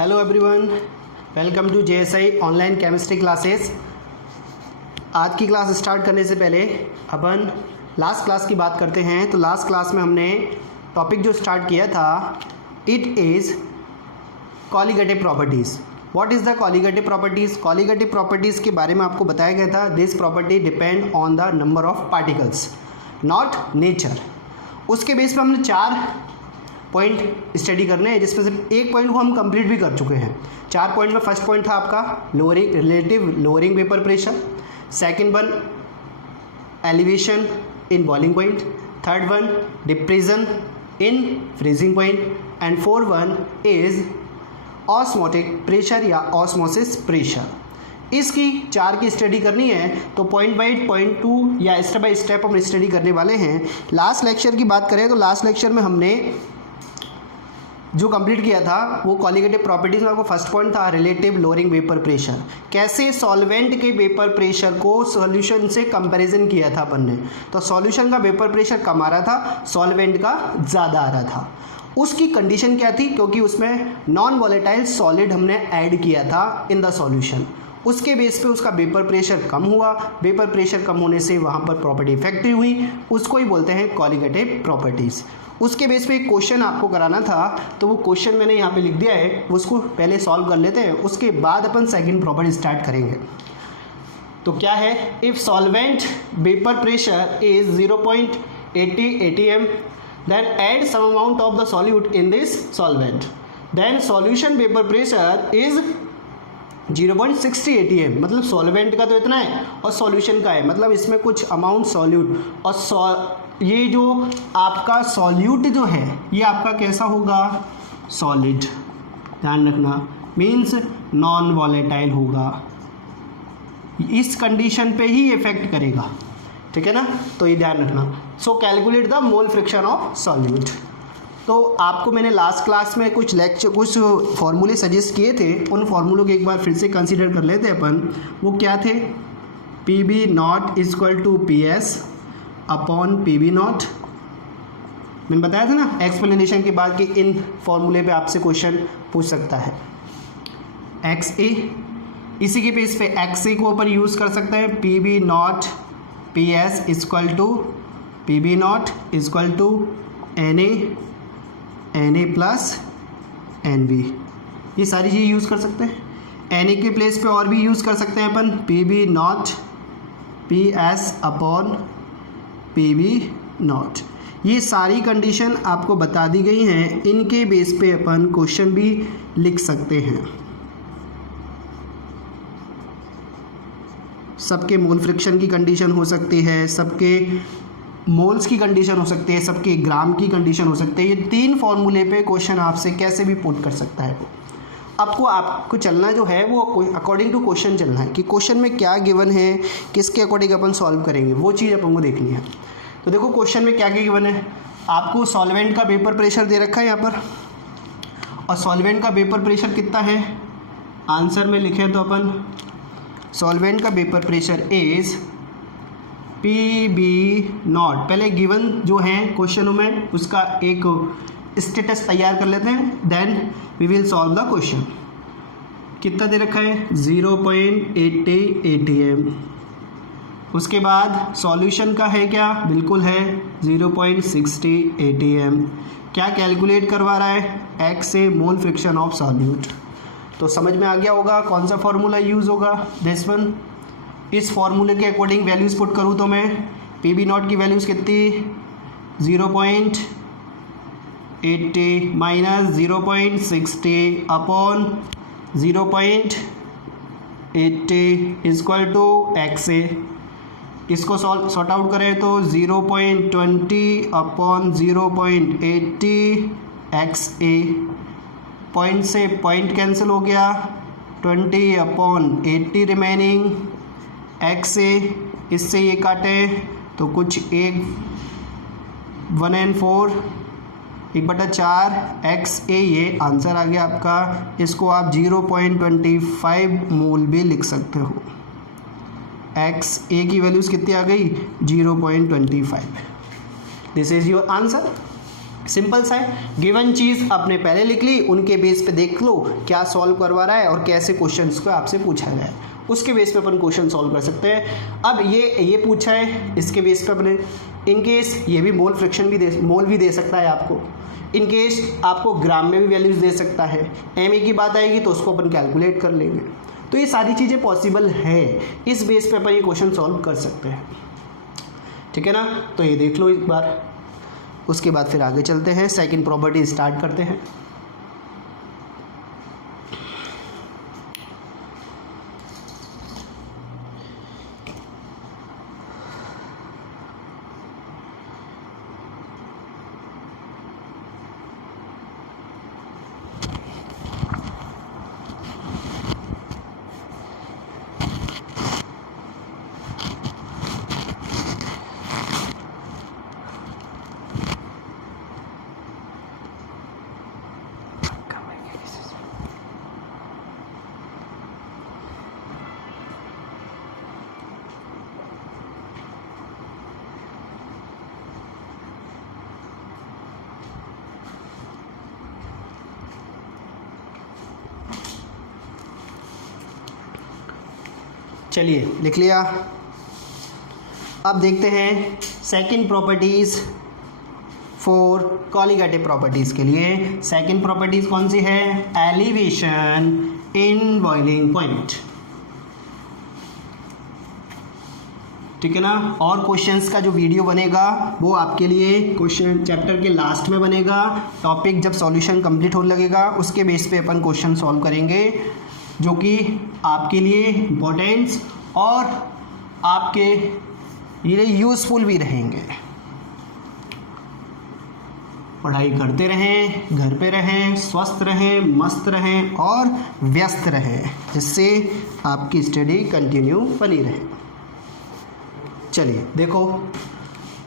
Hello everyone, welcome to JSI online chemistry classes. आज की class start करने से पहले अपन लास्ट क्लास की बात करते हैं। तो लास्ट क्लास में हमने टॉपिक जो स्टार्ट किया था, it is colligative properties. What is the colligative properties? Colligative properties के बारे में आपको बताया गया था, this property depend on the number of particles not nature. उसके बेस पर हमने 4 पॉइंट स्टडी करने हैं, जिसमें से एक पॉइंट को हम कंप्लीट भी कर चुके हैं। 4 पॉइंट में फर्स्ट पॉइंट था आपका lowering relative lowering vapour pressure, second one elevation in boiling point, third one depression in freezing point and fourth one is osmotic pressure या ऑस्मोसिस प्रेशर। इसकी 4 की स्टडी करनी है, तो पॉइंट बाई पॉइंट 2 या step by step हम study करने वाले हैं। लास्ट लेक्चर की बात करें तो लास्ट लेक्चर में हमने जो कंप्लीट किया था वो कॉलीगेटिव प्रॉपर्टीज में आपको फर्स्ट पॉइंट था रिलेटिव लोअरिंग वेपर प्रेशर। कैसे सॉल्वेंट के वेपर प्रेशर को सॉल्यूशन से कंपैरिजन किया था अपन ने, तो सॉल्यूशन का वेपर प्रेशर कम आ रहा था, सॉल्वेंट का ज़्यादा आ रहा था। उसकी कंडीशन क्या थी? क्योंकि उसमें नॉन वॉलेटाइल सॉलिड हमने ऐड किया था इन द सॉल्यूशन। उसके बेस पे उसका वेपर प्रेशर कम हुआ, वेपर प्रेशर कम होने से वहाँ पर प्रॉपर्टी इफेक्टिव हुई, उसको ही बोलते हैं कॉलीगेटिव प्रॉपर्टीज़। उसके बेस पे एक क्वेश्चन आपको कराना था, तो वो क्वेश्चन मैंने यहाँ पे लिख दिया है, उसको पहले सॉल्व कर लेते हैं, उसके बाद अपन सेकंड प्रॉपर्टी स्टार्ट करेंगे। तो क्या है? If solvent vapour pressure is 0.80 atm then add some amount of the solute in this solvent, then solution vapor pressure is 0.60 atm। मतलब सॉल्वेंट का तो इतना है और सॉल्यूशन का है, मतलब इसमें कुछ अमाउंट सॉल्यूट और ये जो आपका सॉल्यूट जो है ये आपका कैसा होगा? सॉलिड। ध्यान रखना, मीन्स नॉन वॉलेटाइल होगा, इस कंडीशन पे ही इफेक्ट करेगा, ठीक है ना? तो ये ध्यान रखना। सो calculate the mole fraction of solute. तो आपको मैंने लास्ट क्लास में कुछ फॉर्मूले सजेस्ट किए थे, उन फॉर्मूलों को एक बार फिर से कंसीडर कर लेते हैं अपन। वो क्या थे? P B naught equal to P S upon P B naught. मैंने बताया था ना एक्सप्लेनेशन के बाद कि इन फॉर्मूले पे आपसे क्वेश्चन पूछ सकता है। एक्स ए, इसी के बेस पे एक्स ए को ऊपर यूज़ कर सकते हैं, P B not P S equal to P B naught equal to N A plus N B. ये सारी चीज़ यूज़ कर सकते हैं। एन ए के प्लेस पे और भी यूज़ कर सकते हैं अपन, P B not P S upon P B not. ये सारी कंडीशन आपको बता दी गई हैं, इनके बेस पे अपन क्वेश्चन भी लिख सकते हैं। सबके मोल फ्रिक्शन की कंडीशन हो सकती है, सबके मोल्स की कंडीशन हो सकती है, सबके ग्राम की कंडीशन हो सकती है। ये 3 फॉर्मूले पे क्वेश्चन आपसे कैसे भी पुट कर सकता है। आपको चलना जो है वो अकॉर्डिंग टू क्वेश्चन चलना है, कि क्वेश्चन में क्या गिवन है, किसके अकॉर्डिंग अपन सॉल्व करेंगे, वो चीज़ अपन को देखनी है। तो देखो क्वेश्चन में क्या क्या गिवन है। आपको सॉल्वेंट का वेपर प्रेशर दे रखा है यहाँ पर, और सॉल्वेंट का वेपर प्रेशर कितना है आंसर में लिखे तो अपन सॉल्वेंट का vapour pressure is P B naught. पहले गिवन जो है क्वेश्चनों में उसका एक स्टेटस तैयार कर लेते हैं, then we will solve the question. कितना दे रखा है? 0.80 atm। उसके बाद सॉल्यूशन का है क्या? बिल्कुल है 0.60 atm। क्या कैलकुलेट करवा रहा है? X A mole fraction of solute. तो समझ में आ गया होगा कौन सा फार्मूला यूज़ होगा, दिस वन। इस फार्मूले के अकॉर्डिंग वैल्यूज़ पुट करूँ तो मैं पी बी नॉट की वैल्यूज़ कितनी? 0.80 minus 0.60 upon 0.80 equal to X A. इसको सॉर्ट आउट करें तो 0.20 अपॉन 0.80 एक्स ए। पॉइंट से पॉइंट कैंसिल हो गया, 20 अपॉन 80 रिमेनिंग एक्स ए। इससे ये काटे तो कुछ 1/4 1/4 एक्स ए, ये आंसर आ गया आपका। इसको आप 0.25 मोल भी लिख सकते हो। एक्स ए की वैल्यूज़ कितनी आ गई? 0.25। This is your answer. Simple सा है, गिवन चीज़ आपने पहले लिख ली, उनके बेस पे देख लो क्या सॉल्व करवा रहा है और कैसे क्वेश्चंस को आपसे पूछा गया है, उसके बेस पे अपन क्वेश्चन सॉल्व कर सकते हैं। अब ये पूछा है, इसके बेस पे अपने इन केस ये भी मोल फ्रैक्शन भी मोल भी दे सकता है आपको, इन केस आपको ग्राम में भी वैल्यूज दे सकता है, एमए की बात आएगी तो उसको अपन कैलकुलेट कर लेंगे। तो ये सारी चीज़ें पॉसिबल है, इस बेस पे अपन ये क्वेश्चन सॉल्व कर सकते हैं, ठीक है ना। तो ये देख लो एक बार, उसके बाद फिर आगे चलते हैं, सेकंड प्रॉपर्टी स्टार्ट करते हैं। चलिए लिख लिया। अब देखते हैं second properties for colligative properties के लिए। सेकंड प्रॉपर्टीज़ कौन सी है? एलिवेशन इन बॉइलिंग पॉइंट, ठीक है ना। और क्वेश्चंस का जो वीडियो बनेगा वो आपके लिए क्वेश्चन चैप्टर के लास्ट में बनेगा, टॉपिक जब सॉल्यूशन कंप्लीट होने लगेगा उसके बेस पे अपन क्वेश्चन सॉल्व करेंगे, जो कि आपके लिए इम्पोर्टेंस और आपके लिए यूज़फुल भी रहेंगे। पढ़ाई करते रहें, घर पे रहें, स्वस्थ रहें, मस्त रहें और व्यस्त रहें, जिससे आपकी स्टडी कंटिन्यू बनी रहे। चलिए देखो,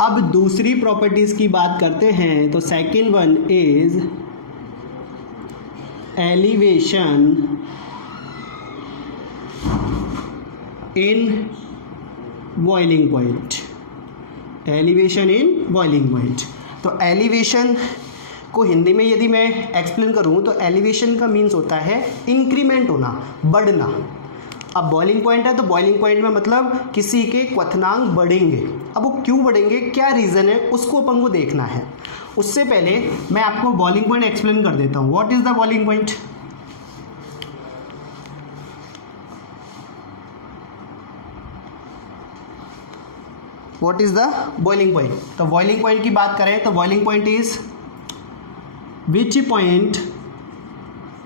अब दूसरी प्रॉपर्टीज़ की बात करते हैं। तो second one is elevation in boiling point, elevation in boiling point. तो एलिवेशन को हिंदी में यदि मैं एक्सप्लेन करूँ तो एलिवेशन का मीन्स होता है इंक्रीमेंट होना, बढ़ना। अब बॉइलिंग पॉइंट है तो बॉइलिंग पॉइंट में मतलब किसी के क्वथनांक बढ़ेंगे। अब वो क्यों बढ़ेंगे, क्या रीज़न है, उसको अपन को देखना है। उससे पहले मैं आपको बॉइलिंग पॉइंट एक्सप्लेन कर देता हूँ। What is the boiling point? What is the boiling point? तो बॉइलिंग पॉइंट की बात करें तो boiling point is which point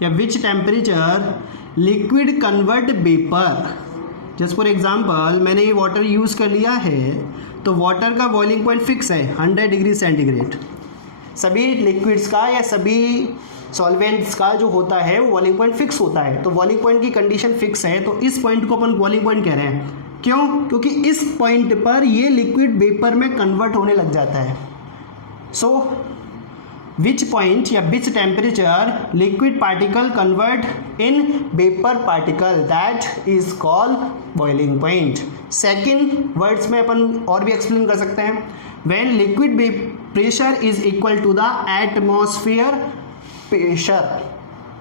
या which temperature liquid convert vapour. Just for example मैंने ये वाटर यूज़ कर लिया है तो वाटर का बॉइलिंग पॉइंट फिक्स है 100 डिग्री सेंटीग्रेड। सभी लिक्विड्स का या सभी सॉल्वेंट्स का जो होता है वो बॉइलिंग पॉइंट फिक्स होता है। तो बॉइलिंग पॉइंट की कंडीशन फिक्स है, तो इस पॉइंट को अपन बॉइलिंग पॉइंट कह रहे हैं। क्यों? क्योंकि इस पॉइंट पर ये लिक्विड वेपर में कन्वर्ट होने लग जाता है। सो विच पॉइंट या which temperature liquid particle convert in vapour particle, that is called boiling point. Second words में अपन और भी एक्सप्लेन कर सकते हैं। When liquid pressure is equal to the atmosphere pressure,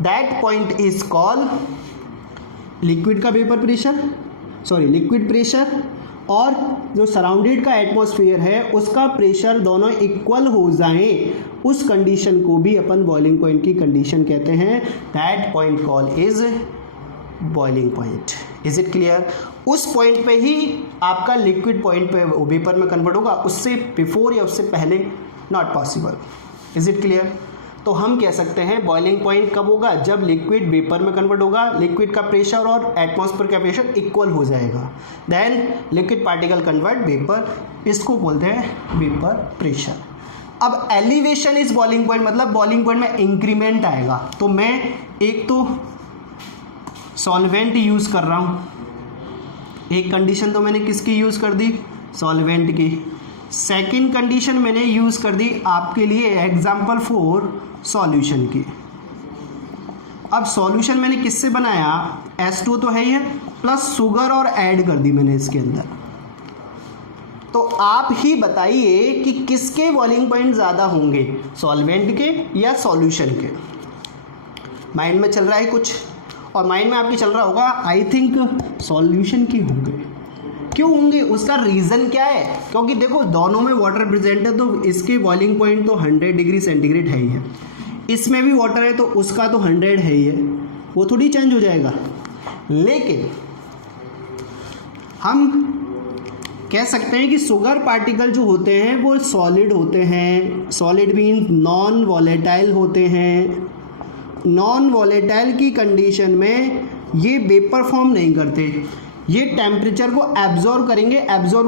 that point is called liquid का vapour pressure, liquid pressure और जो सराउंडेड का एटमॉस्फेयर है उसका प्रेशर दोनों इक्वल हो जाएं, उस कंडीशन को भी अपन बॉइलिंग पॉइंट की कंडीशन कहते हैं। That point call is boiling point. Is it clear? उस पॉइंट पे ही आपका लिक्विड पॉइंट पे वेपर में कन्वर्ट होगा, उससे बिफोर या उससे पहले not possible. Is it clear? तो हम कह सकते हैं बॉइलिंग पॉइंट कब होगा? जब लिक्विड वेपर में कन्वर्ट होगा, लिक्विड का प्रेशर और एटमॉस्फेयर का प्रेशर इक्वल हो जाएगा, then liquid particle convert vapour, इसको बोलते हैं वेपर प्रेशर। अब एलिवेशन इज बॉइलिंग पॉइंट मतलब बॉइलिंग पॉइंट में इंक्रीमेंट आएगा। तो मैं एक तो सॉल्वेंट यूज़ कर रहा हूँ, एक कंडीशन तो मैंने किसकी यूज़ कर दी? सॉल्वेंट की। सेकेंड कंडीशन मैंने यूज़ कर दी आपके लिए एग्जाम्पल फॉर सॉल्यूशन की। अब सॉल्यूशन मैंने किससे बनाया? H2 तो है ही है, प्लस शुगर और ऐड कर दी मैंने इसके अंदर। तो आप ही बताइए कि किसके बॉइलिंग पॉइंट ज़्यादा होंगे, सॉल्वेंट के या सॉल्यूशन के। माइंड में चल रहा है कुछ, और माइंड में आपके चल रहा होगा आई थिंक सॉल्यूशन की होंगे। क्यों होंगे, उसका रीज़न क्या है? क्योंकि देखो दोनों में वाटर प्रेजेंट है, तो इसके बॉइलिंग पॉइंट तो 100 डिग्री सेंटीग्रेड है ही है, इसमें भी वाटर है तो उसका तो 100 है ही है, वो थोड़ी चेंज हो जाएगा। लेकिन हम कह सकते हैं कि शुगर पार्टिकल जो होते हैं वो सॉलिड होते हैं। सॉलिड मीन नॉन वॉलेटाइल होते हैं। नॉन वॉलेटाइल की कंडीशन में ये वेपर फॉर्म नहीं करते, ये टेम्परेचर को एब्जॉर्व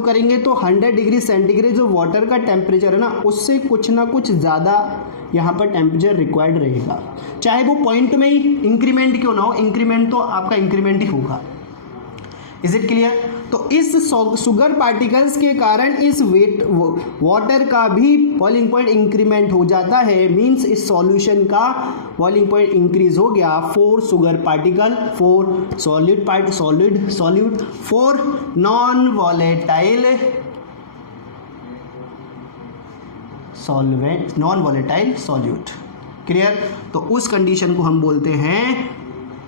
करेंगे तो 100 डिग्री सेंटीग्रेड जो वाटर का टेम्परेचर है ना, उससे कुछ ना कुछ ज़्यादा यहाँ पर टेम्परेचर रिक्वायर्ड रहेगा, चाहे वो पॉइंट में ही इंक्रीमेंट क्यों ना हो, इंक्रीमेंट तो आपका इंक्रीमेंट ही होगा। Is it clear? तो इस शुगर पार्टिकल्स के कारण इस वाटर का भी बॉइलिंग पॉइंट इंक्रीमेंट हो जाता है, मींस इस सॉल्यूशन का बॉइलिंग पॉइंट इंक्रीज हो गया। 4 sugar particle, 4 solute, 4 non volatile solvent, non volatile solute. Clear? तो उस कंडीशन को हम बोलते हैं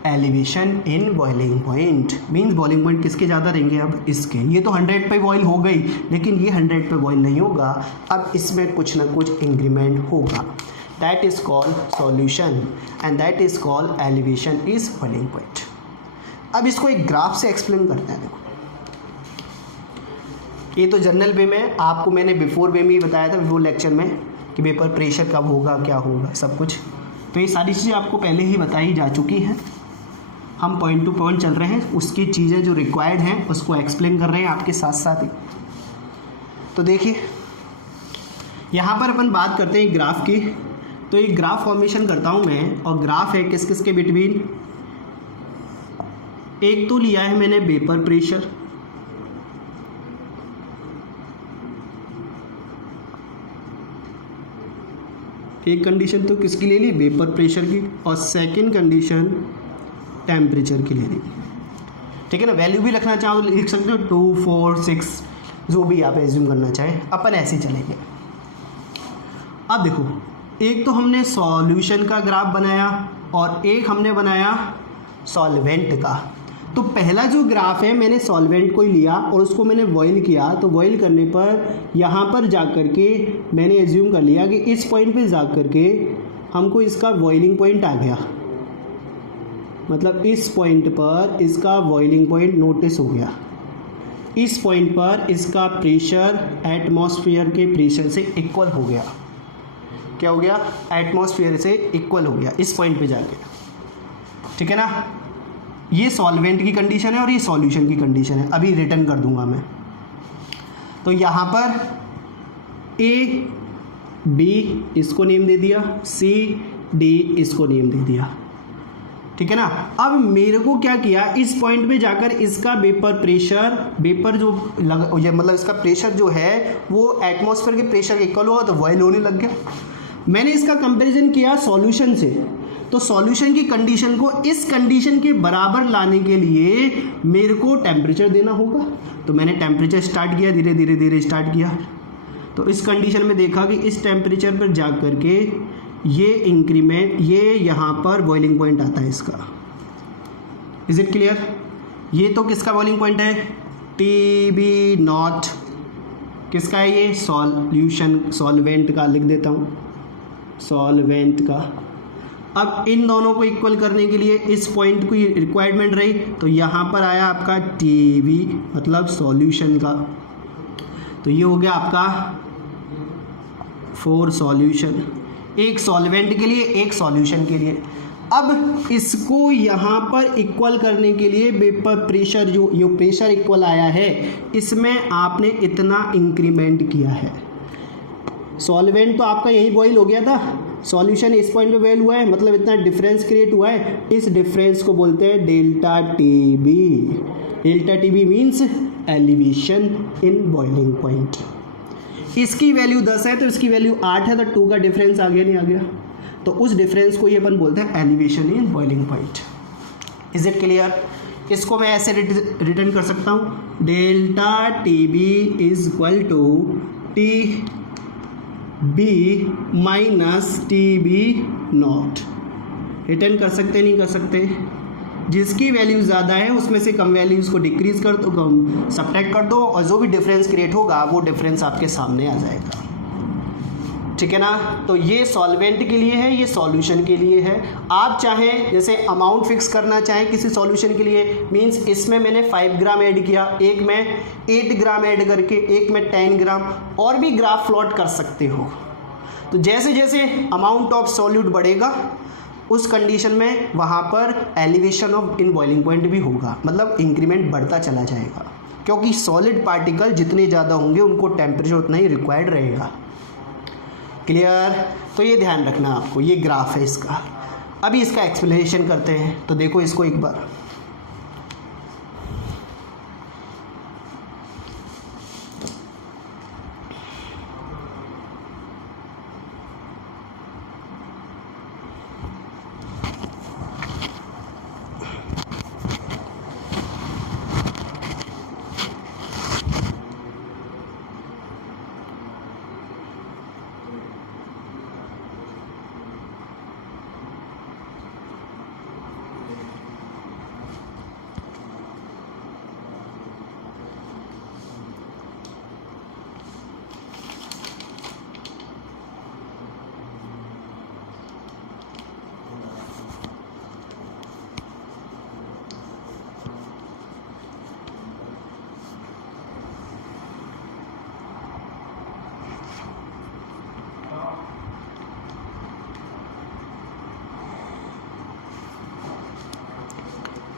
elevation in boiling point. Means boiling point किसके ज़्यादा रहेंगे, अब इसके। ये तो 100 पे बॉइल हो गई, लेकिन ये 100 पे बॉइल नहीं होगा, अब इसमें कुछ ना कुछ इंक्रीमेंट होगा। That is called solution and that is called elevation is boiling point. अब इसको एक ग्राफ से एक्सप्लेन करते हैं। देखो ये तो जनरल वे में आपको मैंने बिफोर वे में ही बताया था, बिफोर लेक्चर में, कि वेपर प्रेशर कब होगा, क्या होगा, सब कुछ। तो ये सारी चीज़ें आपको पहले ही बताई जा चुकी हैं। हम पॉइंट टू पॉइंट चल रहे हैं, उसकी चीज़ें जो रिक्वायर्ड हैं उसको एक्सप्लेन कर रहे हैं आपके साथ साथ ही। तो देखिए यहाँ पर अपन बात करते हैं ग्राफ की। तो एक ग्राफ फॉर्मेशन करता हूँ मैं, और ग्राफ है किस किस के बिटवीन। एक तो लिया है मैंने वेपर प्रेशर, एक कंडीशन तो किसकी ले ली, वेपर प्रेशर की, और सेकंड कंडीशन टेम्परेचर की ले ली। ठीक है ना? वैल्यू भी रखना चाहो तो लिख सकते हो 2, 4, 6, जो भी आप एज्यूम करना चाहें, अपन ऐसे ही चलेंगे। अब देखो एक तो हमने सॉल्यूशन का ग्राफ बनाया और एक हमने बनाया सॉल्वेंट का। तो पहला जो ग्राफ है मैंने सॉल्वेंट को ही लिया और उसको मैंने बॉईल किया। तो बॉईल करने पर यहाँ पर जा कर के मैंने एज्यूम कर लिया कि इस पॉइंट पे जा कर के हमको इसका बॉइलिंग पॉइंट आ गया, मतलब इस पॉइंट पर इसका बॉइलिंग पॉइंट नोटिस हो गया। इस पॉइंट पर इसका प्रेशर एटमॉस्फेयर के प्रेशर से इक्वल हो गया। क्या हो गया? एटमॉस्फेयर से इक्वल हो गया इस पॉइंट पे जाके। ठीक है ना? ये सॉल्वेंट की कंडीशन है और ये सॉल्यूशन की कंडीशन है। अभी रिटर्न कर दूंगा मैं। तो यहाँ पर ए बी इसको नेम दे दिया, सी डी इसको नेम दे दिया। ठीक है ना? अब मेरे को क्या किया, इस पॉइंट पे जाकर इसका वेपर प्रेशर, वेपर जो मतलब इसका प्रेशर जो है वो एटमॉस्फेयर के प्रेशर के इक्वल होगा, तो बॉयल होने लग गया। मैंने इसका कंपैरिजन किया सॉल्यूशन से, तो सॉल्यूशन की कंडीशन को इस कंडीशन के बराबर लाने के लिए मेरे को टेम्परेचर देना होगा। तो मैंने टेम्परेचर स्टार्ट किया, धीरे धीरे धीरे स्टार्ट किया। तो इस कंडीशन में देखा कि इस टेम्परेचर पर जा कर के ये इंक्रीमेंट, ये यहाँ पर बॉइलिंग पॉइंट आता है इसका। Is it clear? ये तो किसका बॉइलिंग पॉइंट है, टी बी नॉट। किसका है ये? सॉल्यूशन, सॉल्वेंट का लिख देता हूँ, सॉल्वेंट का। अब इन दोनों को इक्वल करने के लिए इस पॉइंट की रिक्वायरमेंट रही, तो यहाँ पर आया आपका टी बी, मतलब सॉल्यूशन का। तो ये हो गया आपका 4 सॉल्यूशन, एक सॉल्वेंट के लिए एक सॉल्यूशन के लिए। अब इसको यहाँ पर इक्वल करने के लिए वेपर प्रेशर, जो प्रेशर इक्वल आया है, इसमें आपने इतना इंक्रीमेंट किया है। सॉल्वेंट तो आपका यही बॉईल हो गया था, सॉल्यूशन इस पॉइंट पे बॉईल हुआ है, मतलब इतना डिफरेंस क्रिएट हुआ है। इस डिफरेंस को बोलते हैं delta T B. Delta T B means elevation in boiling point. इसकी वैल्यू 10 है तो इसकी वैल्यू 8 है, तो 2 का डिफरेंस आ गया, नहीं आ गया? तो उस डिफरेंस को ये अपन बोलते हैं elevation in boiling point. Is it clear? इसको मैं ऐसे रिटर्न कर सकता हूँ, delta T B is equal to T B minus T B naught. Return कर सकते नहीं कर सकते? जिसकी वैल्यू ज़्यादा है उसमें से कम वैल्यूज़ को डिक्रीज़ कर दो, कम सब्ट्रैक्ट कर दो, और जो भी डिफरेंस क्रिएट होगा वो डिफरेंस आपके सामने आ जाएगा। ठीक है ना? तो ये सॉल्वेंट के लिए है, ये सॉल्यूशन के लिए है। आप चाहें जैसे अमाउंट फिक्स करना चाहें किसी सॉल्यूशन के लिए, मींस इसमें मैंने 5 ग्राम ऐड किया, एक में 8 ग्राम ऐड करके, एक में 10 ग्राम, और भी ग्राफ प्लॉट कर सकते हो। तो जैसे जैसे अमाउंट ऑफ सॉल्यूट बढ़ेगा उस कंडीशन में वहाँ पर elevation of in boiling point भी होगा, मतलब इंक्रीमेंट बढ़ता चला जाएगा, क्योंकि सॉलिड पार्टिकल जितने ज़्यादा होंगे उनको टेम्परेचर उतना ही रिक्वायर्ड रहेगा। क्लियर? तो ये ध्यान रखना आपको, ये ग्राफ है इसका। अभी इसका एक्सप्लेनेशन करते हैं, तो देखो इसको एक बार।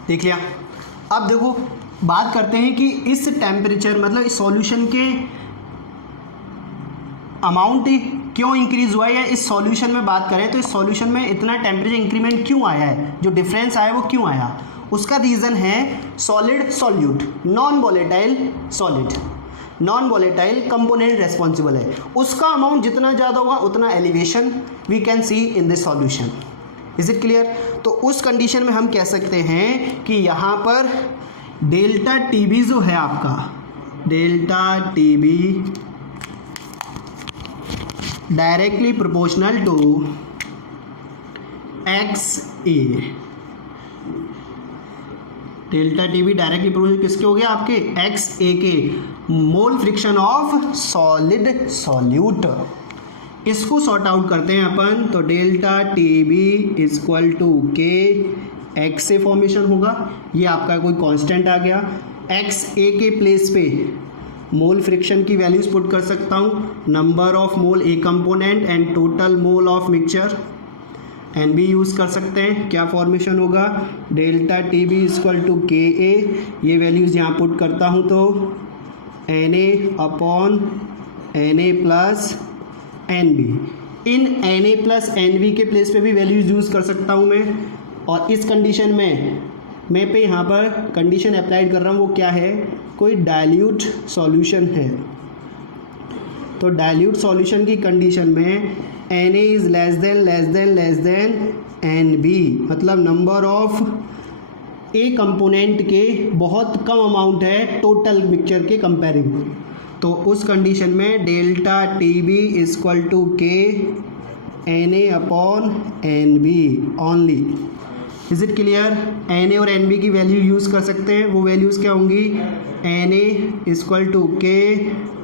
देख लिया। अब देखो बात करते हैं कि इस टेम्परेचर मतलब इस सॉल्यूशन के अमाउंट क्यों इंक्रीज हुआ है, या इस सॉल्यूशन में बात करें तो इस सॉल्यूशन में इतना टेम्परेचर इंक्रीमेंट क्यों आया है, जो डिफरेंस आया वो क्यों आया। उसका रीज़न है solid solute, non volatile solid, non volatile component responsible है। उसका अमाउंट जितना ज़्यादा होगा उतना elevation we can see in this solution. Is it clear? तो उस कंडीशन में हम कह सकते हैं कि यहाँ पर डेल्टा टी बी जो है आपका, delta T B directly proportional to X A. Delta T B directly proportional किसके हो गया आपके, एक्स ए के, mole fraction of solid solute. इसको सॉर्ट आउट करते हैं अपन, तो delta T B is equal to K X से फॉर्मेशन होगा, ये आपका कोई कांस्टेंट आ गया। एक्स ए के प्लेस पे मोल फ्रिक्शन की वैल्यूज पुट कर सकता हूँ, number of mole A component and total mole of mixture, N B use कर सकते हैं। क्या फॉर्मेशन होगा, delta T B is equal to K A, ये वैल्यूज़ यहाँ पुट करता हूँ तो N A upon N A plus N B. In N A plus N B के प्लेस पे भी वैल्यूज यूज़ कर सकता हूँ मैं। और इस कंडीशन में मैं पे यहाँ पर कंडीशन अप्लाइड कर रहा हूँ, वो क्या है, कोई डाइल्यूट सॉल्यूशन है। तो डाइल्यूट सॉल्यूशन की कंडीशन में N A is less than N B, मतलब नंबर ऑफ ए कंपोनेंट के बहुत कम अमाउंट है टोटल मिक्सचर के कंपेरिंग। तो उस कंडीशन में delta T B is equal to K N A upon N B only. Is it clear? N A और एन बी की वैल्यू यूज़ कर सकते हैं, वो वैल्यूज़ क्या होंगी, N A is equal to के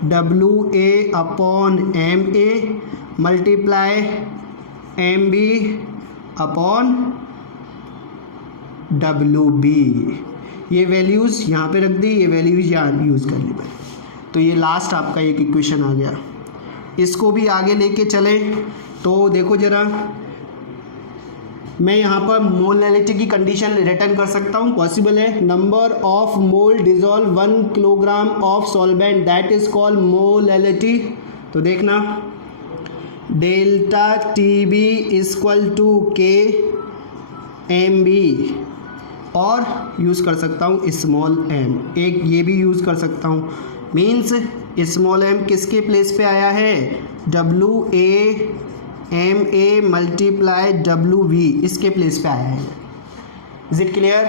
W A upon M A multiply M B upon W B. ये वैल्यूज़ यहाँ पे रख दी, ये वैल्यूज़ यहाँ यूज़ कर ली भाई। तो ये लास्ट आपका एक इक्वेशन आ गया। इसको भी आगे लेके चले तो देखो ज़रा, मैं यहाँ पर मोलैलिटी की कंडीशन रिटर्न कर सकता हूँ, पॉसिबल है। Number of mole dissolve 1 kilogram of solvent that is called molality. तो देखना delta T B is equal to K M B, और यूज़ कर सकता हूँ स्मॉल एम, एक ये भी यूज़ कर सकता हूँ। मीन्स स्मॉल एम किसके प्लेस पे आया है, W A M A multiply W V, इसके प्लेस पे आया है। Is it clear?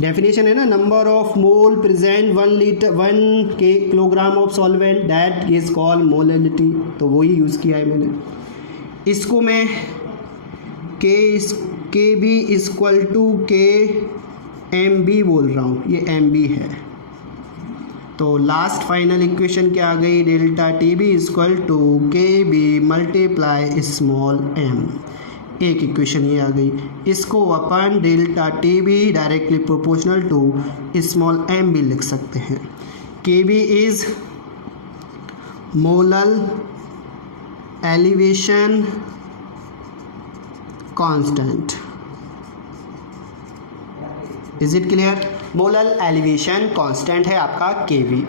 डेफिनेशन है ना, number of mole present 1 kilogram of solvent that is called molality, तो वही यूज़ किया है मैंने। इसको मैं K B equal to K M B बोल रहा हूँ, ये एम बी है। तो लास्ट फाइनल इक्वेशन क्या आ गई, delta T B equal to K B multiply small M, एक इक्वेशन ये आ गई। इसको अपन delta T B directly proportional to small M भी लिख सकते हैं। K B is molal elevation constant, is it clear? Molal elevation constant है आपका के वी।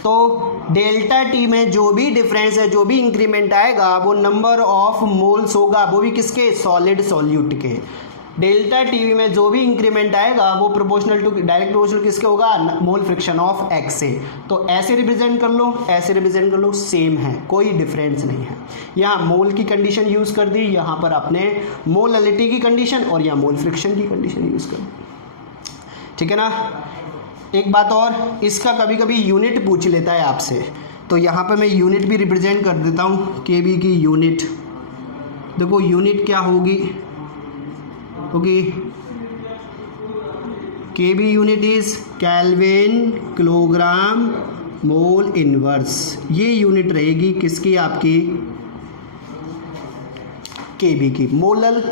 तो डेल्टा टी में जो भी डिफरेंस है, जो भी इंक्रीमेंट आएगा वो नंबर ऑफ मोल्स होगा, वो भी किसके, सॉलिड सॉल्यूट के। डेल्टा टी में जो भी इंक्रीमेंट आएगा वो प्रोपोर्शनल टू, डायरेक्ट प्रोपोर्शनल किसके होगा, मोल फ्रिक्शन ऑफ एक्स से। तो ऐसे रिप्रेजेंट कर लो, ऐसे रिप्रेजेंट कर लो, सेम है, कोई डिफरेंस नहीं है। यहाँ मोल की कंडीशन यूज़ कर दी, यहाँ पर आपने मोलैलिटी की कंडीशन और यहाँ मोल फ्रिक्शन की कंडीशन यूज़ कर दी, ठीक है ना। एक बात और, इसका कभी कभी यूनिट पूछ लेता है आपसे, तो यहाँ पे मैं यूनिट भी रिप्रेजेंट कर देता हूँ। के बी की यूनिट देखो, यूनिट क्या होगी, क्योंकि K B unit is kelvin kilogram mole inverse, ये यूनिट रहेगी किसकी, आपकी के बी की, molal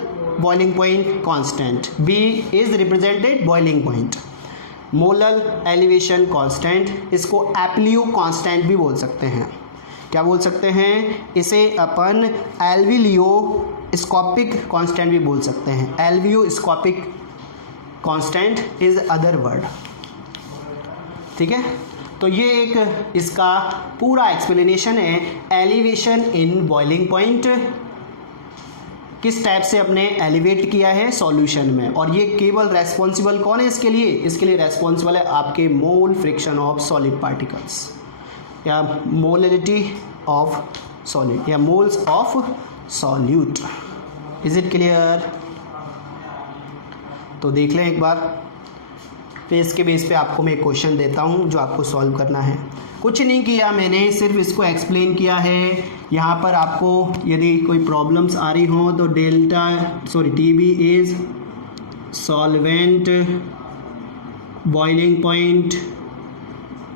boiling point constant. B is represented boiling point, molal elevation constant, इसको एप्लियो कांस्टेंट भी बोल सकते हैं। क्या बोल सकते हैं इसे अपन, एल्विलियो स्कोपिक कांस्टेंट भी बोल सकते हैं। एल्वियो स्कोपिक कांस्टेंट इज अदर वर्ड, ठीक है। तो ये एक इसका पूरा एक्सप्लेनेशन है, एलिवेशन इन बॉइलिंग पॉइंट किस टाइप से अपने एलिवेट किया है सॉल्यूशन में, और ये केवल रेस्पॉन्सिबल कौन है इसके लिए, इसके लिए रेस्पॉन्सिबल है आपके मोल फ्रिक्शन ऑफ सॉलिड पार्टिकल्स, या मोलैलिटी ऑफ सॉलिड, या moles of solute. Is it clear? तो देख लें एक बार, फिर इसके बेस पे आपको मैं एक क्वेश्चन देता हूँ जो आपको सॉल्व करना है। कुछ नहीं किया मैंने, सिर्फ इसको एक्सप्लेन किया है। यहाँ पर आपको यदि कोई प्रॉब्लम्स आ रही हो तो T B is solvent boiling point,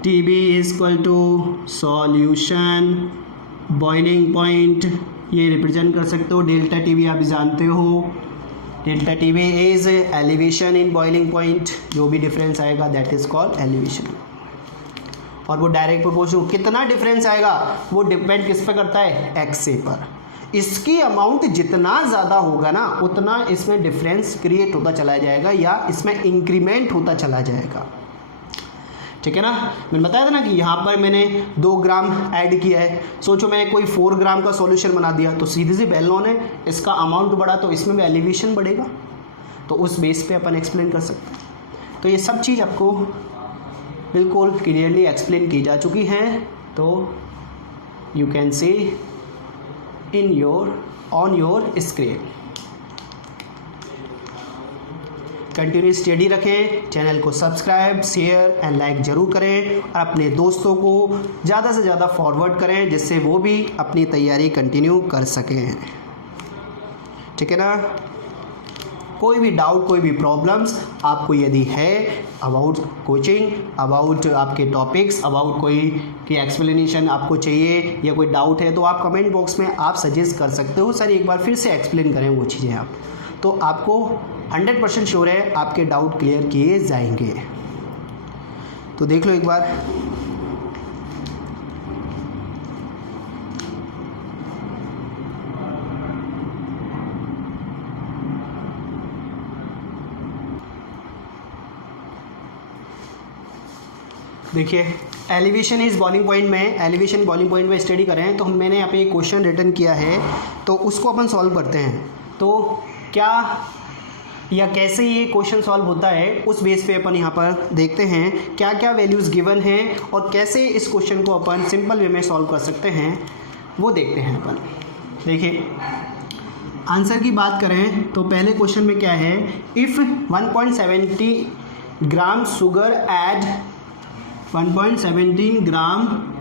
T B is equal to solution boiling point, ये रिप्रेजेंट कर सकते हो। डेल्टा टी बी आप जानते हो, delta T B is elevation in boiling point, जो भी डिफरेंस आएगा दैट इज कॉल्ड एलिवेशन। और वो डायरेक्ट प्रोपोर्शनल, कितना डिफरेंस आएगा वो डिपेंड किस पे करता है, एक्स से पर। इसकी अमाउंट जितना ज़्यादा होगा ना उतना इसमें डिफरेंस क्रिएट होता चला जाएगा या इसमें इंक्रीमेंट होता चला जाएगा, ठीक है ना। मैंने बताया था ना कि यहाँ पर मैंने 2 ग्राम ऐड किया है, सोचो मैंने कोई 4 ग्राम का सॉल्यूशन बना दिया तो सीधी सी वेल नोन है, इसका अमाउंट बढ़ा तो इसमें भी एलिवेशन बढ़ेगा, तो उस बेस पे अपन एक्सप्लेन कर सकते हैं। तो ये सब चीज़ आपको बिल्कुल क्लियरली एक्सप्लेन की जा चुकी हैं, तो you can see in your on your screen. Continue study रखें, चैनल को सब्सक्राइब, शेयर एंड लाइक ज़रूर करें और अपने दोस्तों को ज़्यादा से ज़्यादा फॉरवर्ड करें जिससे वो भी अपनी तैयारी कंटिन्यू कर सकें, ठीक है ना। कोई भी डाउट, कोई भी प्रॉब्लम्स आपको यदि है अबाउट कोचिंग, अबाउट आपके टॉपिक्स, अबाउट कोई की एक्सप्लेनेशन आपको चाहिए या कोई डाउट है तो आप कमेंट बॉक्स में आप सजेस्ट कर सकते हो, सर एक बार फिर से एक्सप्लेन करें वो चीज़ें आप, तो आपको 100% श्योर है आपके डाउट क्लियर किए जाएंगे। तो देख लो एक बार, देखिए एलिवेशन इज बॉइलिंग पॉइंट में, एलिवेशन बॉइलिंग पॉइंट में स्टडी करें तो मैंने यहाँ पे एक क्वेश्चन रिटर्न किया है तो उसको अपन सॉल्व करते हैं। तो क्या या कैसे ये क्वेश्चन सॉल्व होता है उस बेस पे अपन यहाँ पर देखते हैं क्या क्या वैल्यूज़ गिवन हैं और कैसे इस क्वेश्चन को अपन सिंपल वे में सॉल्व कर सकते हैं, वो देखते हैं अपन। देखिए आंसर की बात करें तो पहले क्वेश्चन में क्या है, if 1.70 gram sugar add 1.17 gram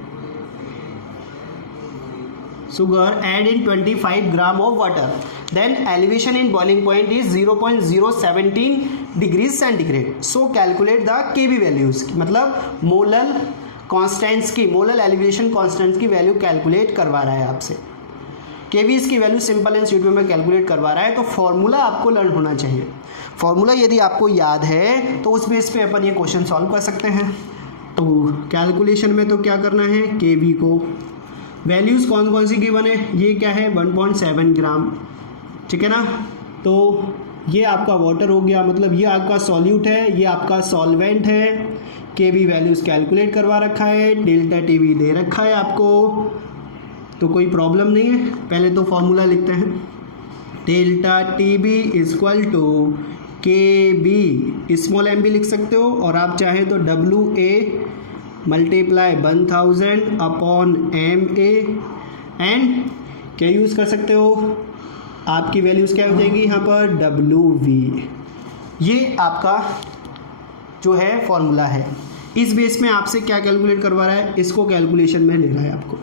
sugar add in 25 gram of water, then elevation in boiling point is 0.017 degrees centigrade. So calculate the kb values. मतलब मोलल कॉन्स्टेंट्स की, मोलल एलिवेशन कॉन्स्टेंट्स की वैल्यू कैलकुलेट करवा रहा है आपसे। KVs की value simple and sweet में calculate करवा रहा है, तो फॉर्मूला आपको लर्न होना चाहिए। फॉर्मूला यदि आपको याद है तो उस बेस पे अपन ये क्वेश्चन सॉल्व कर सकते हैं। तो कैलकुलेशन में तो क्या करना है, केवी को वैल्यूज़ कौन कौन सी गिवन है, ये क्या है 1.7 ग्राम, ठीक है ना। तो ये आपका वाटर हो गया, मतलब ये आपका सॉल्यूट है, ये आपका सॉल्वेंट है। केवी वैल्यूज़ कैलकुलेट करवा रखा है, डेल्टा टीवी दे रखा है आपको, तो कोई प्रॉब्लम नहीं है। पहले तो फॉर्मूला लिखते हैं, delta T B equal to K B, small M भी लिख सकते हो, और आप चाहें तो W A multiply 1000 upon M A, and क्या यूज़ कर सकते हो, आपकी वैल्यूज़ क्या हो जाएगी यहाँ पर डब्ल्यू वी। ये आपका जो है फॉर्मूला है। इस बेस में आपसे क्या कैलकुलेट करवा रहा है, इसको कैलकुलेशन में ले रहा है आपको।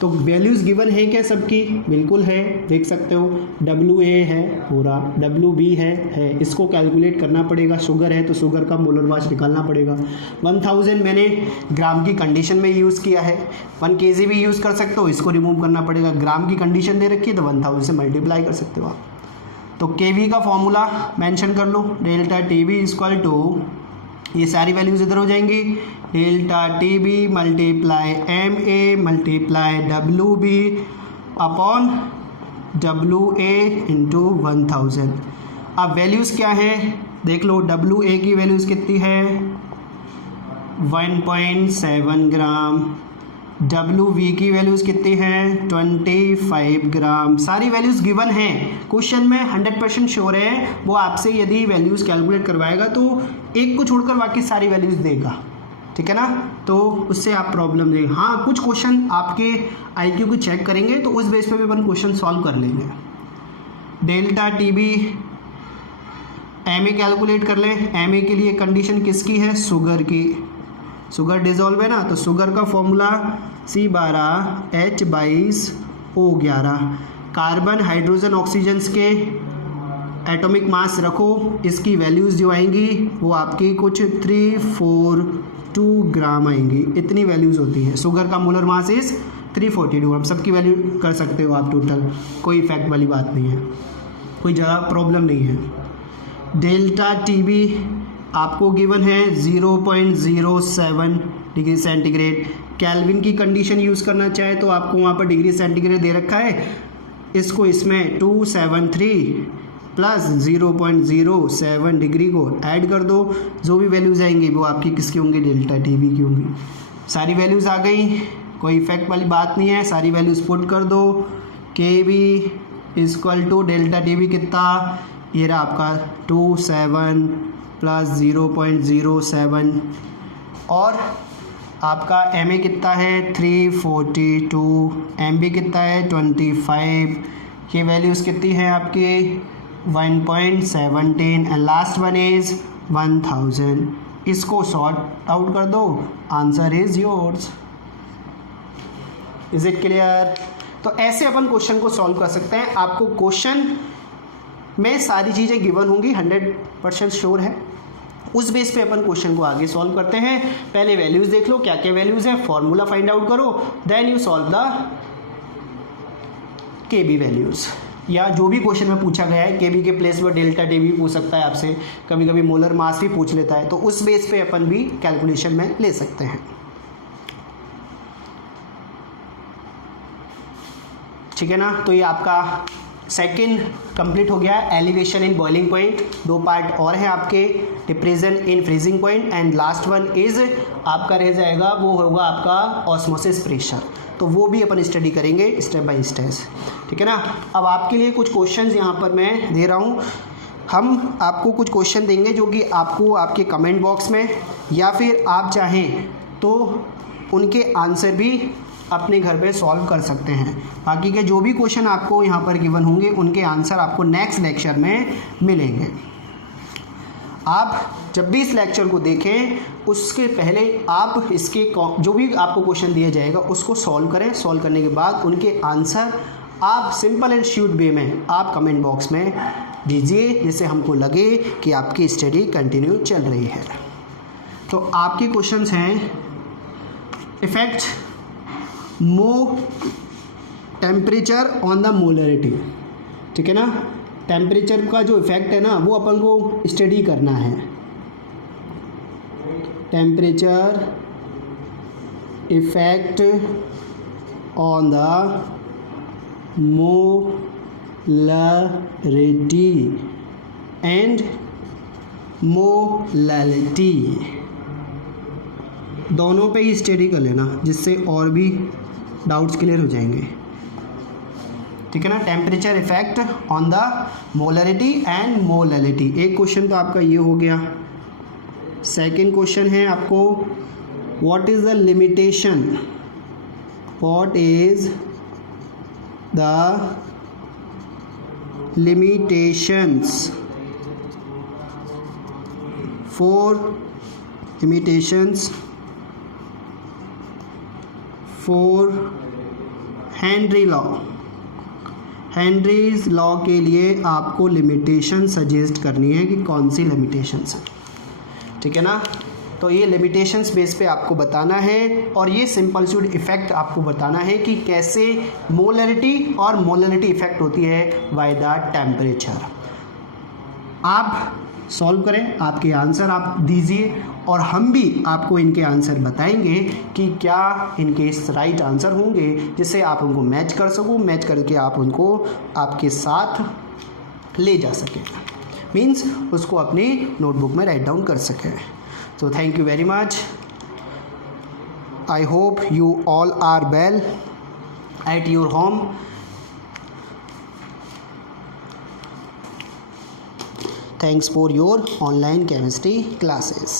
तो वैल्यूज़ गिवन है क्या सबकी, बिल्कुल है, देख सकते हो डब्ल्यू ए है पूरा, डब्ल्यू बी है, इसको कैलकुलेट करना पड़ेगा। शुगर है तो शुगर का मोलर मास निकालना पड़ेगा। 1000 मैंने ग्राम की कंडीशन में यूज़ किया है, 1 kg भी यूज़ कर सकते हो, इसको रिमूव करना पड़ेगा। ग्राम की कंडीशन दे रखी है तो 1000 से मल्टीप्लाई कर सकते हो आप। तो केवी का फॉर्मूला मेंशन कर लो, delta T B equal to, ये सारी वैल्यूज़ इधर हो जाएंगी, delta T B multiply M A multiply W B upon W A into 1000। अब वैल्यूज़ क्या है देख लो, डब्ल्यू ए की वैल्यूज़ कितनी है 1.7 ग्राम, डब्ल्यू वी की वैल्यूज़ कितनी हैं 25 ग्राम। सारी वैल्यूज़ गिवन हैं, क्वेश्चन में 100% श्योर है वो आपसे यदि वैल्यूज़ कैलकुलेट करवाएगा तो एक को छोड़कर बाकी सारी वैल्यूज़ देगा, ठीक है ना। तो उससे आप प्रॉब्लम नहीं, हाँ कुछ क्वेश्चन आपके आईक्यू को चेक करेंगे तो उस बेस पे भी अपन क्वेश्चन सॉल्व कर लेंगे। Delta T B M A calculate कर लें। एम ए के लिए कंडीशन किसकी है, शुगर की, शुगर डिजोल्व है ना, तो शुगर का formula C12H22O11। Carbon hydrogen oxygen के एटॉमिक मास रखो, इसकी वैल्यूज़ जो आएंगी वो आपकी कुछ 342 ग्राम आएंगी, इतनी वैल्यूज़ होती हैं। शुगर का मोलर मास इज़ 342 ग्राम, सबकी वैल्यू कर सकते हो आप टोटल, कोई इफेक्ट वाली बात नहीं है, कोई ज़्यादा प्रॉब्लम नहीं है। डेल्टा टी बी आपको गिवन है 0.07 डिग्री सेंटीग्रेड। केल्विन की कंडीशन यूज़ करना चाहे तो आपको वहाँ पर डिग्री सेंटीग्रेड दे रखा है, इसको इसमें 273 प्लस 0.07 डिग्री को ऐड कर दो, जो भी वैल्यूज़ आएंगी वो आपकी किसकी होंगी, डेल्टा टी बी की होंगी। सारी वैल्यूज़ आ गई, कोई इफेक्ट वाली बात नहीं है, सारी वैल्यूज़ पुट कर दो। K B equal to delta T B कितना, ये रहा आपका 27 प्लस 0.07, और आपका एम ए कितना है 342, एम बी कितना है 25, ये वैल्यूज़ कितनी है आपकी 1.17 एंड लास्ट वन इज़ 1000। इसको सॉर्ट आउट कर दो, answer is yours. Is it clear. तो ऐसे अपन क्वेश्चन को सॉल्व कर सकते हैं। आपको क्वेश्चन में सारी चीज़ें गिवन होंगी, 100% श्योर है। उस बेस पे अपन क्वेश्चन को आगे सॉल्व करते हैं। पहले वैल्यूज़ देख लो क्या क्या वैल्यूज़ हैं, फॉर्मूला फाइंड आउट करो, देन यू सॉल्व द के बी वैल्यूज़, या जो भी क्वेश्चन में पूछा गया है। के बी के प्लेस पर डेल्टा टी भी पूछ सकता है आपसे, कभी कभी मोलर मास भी पूछ लेता है, तो उस बेस पे अपन भी कैलकुलेशन में ले सकते हैं, ठीक है ना। तो ये आपका सेकंड कंप्लीट हो गया, elevation in boiling point. 2 part और हैं आपके, depression in freezing point, and last one is आपका रह जाएगा, वो होगा आपका ऑस्मोसिस प्रेशर। तो वो भी अपन स्टडी करेंगे स्टेप बाय स्टेप, ठीक है ना। अब आपके लिए कुछ क्वेश्चंस यहाँ पर मैं दे रहा हूँ। हम आपको कुछ क्वेश्चन देंगे जो कि आपको आपके कमेंट बॉक्स में, या फिर आप चाहें तो उनके आंसर भी अपने घर पे सॉल्व कर सकते हैं। बाकी के जो भी क्वेश्चन आपको यहाँ पर गिवन होंगे उनके आंसर आपको नेक्स्ट लेक्चर में मिलेंगे। आप जब भी इस लेक्चर को देखें उसके पहले आप इसके जो भी आपको क्वेश्चन दिया जाएगा उसको सॉल्व करें। सॉल्व करने के बाद उनके आंसर आप सिंपल एंड श्यूट वे में आप कमेंट बॉक्स में दीजिए, जिससे हमको लगे कि आपकी स्टडी कंटिन्यू चल रही है। तो आपके क्वेश्चंस हैं effect temperature on the molarity, ठीक है ना। टेम्परेचर का जो इफेक्ट है ना वो अपन को स्टडी करना है। Temperature effect on the molarity and molality, दोनों पे ही स्टडी कर लेना, जिससे और भी डाउट्स क्लियर हो जाएंगे, ठीक है ना। Temperature effect on the molarity and molality, एक क्वेश्चन तो आपका ये हो गया। सेकंड क्वेश्चन है आपको what is the limitation, what is the limitations for Henry law. Henry's law के लिए आपको लिमिटेशन सजेस्ट करनी है कि कौन सी लिमिटेशंस है, ठीक है ना। तो ये लिमिटेशंस बेस पे आपको बताना है और ये सिंपल स्यूड इफेक्ट आपको बताना है कि कैसे मोलरिटी और मोलैलिटी इफेक्ट होती है बाय द टेम्परेचर। आप सॉल्व करें, आपके आंसर आप दीजिए और हम भी आपको इनके आंसर बताएंगे कि क्या इनके राइट आंसर होंगे, जिससे आप उनको मैच कर सको, मैच करके आप उनको आपके साथ ले जा सकें, मीन्स उसको अपनी नोटबुक में राइट डाउन कर सकें। So thank you very much. I hope you all are well at your home. Thanks for your online chemistry classes.